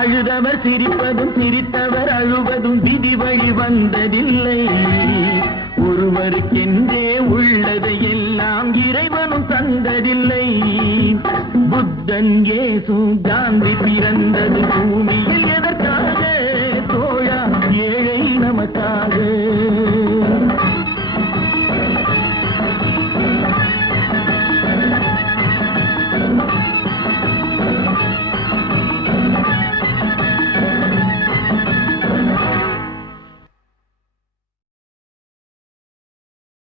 அழுதவர் சிரிப்பதும் சிரித்தவர் அழுவதும் விதி வழி வந்ததில்லை. ஒருவருக்கென்றே உள்ளதை எல்லாம் இறைவனும் தந்ததில்லை. புத்தன் இயேசு காந்தி பிறந்தது பூமி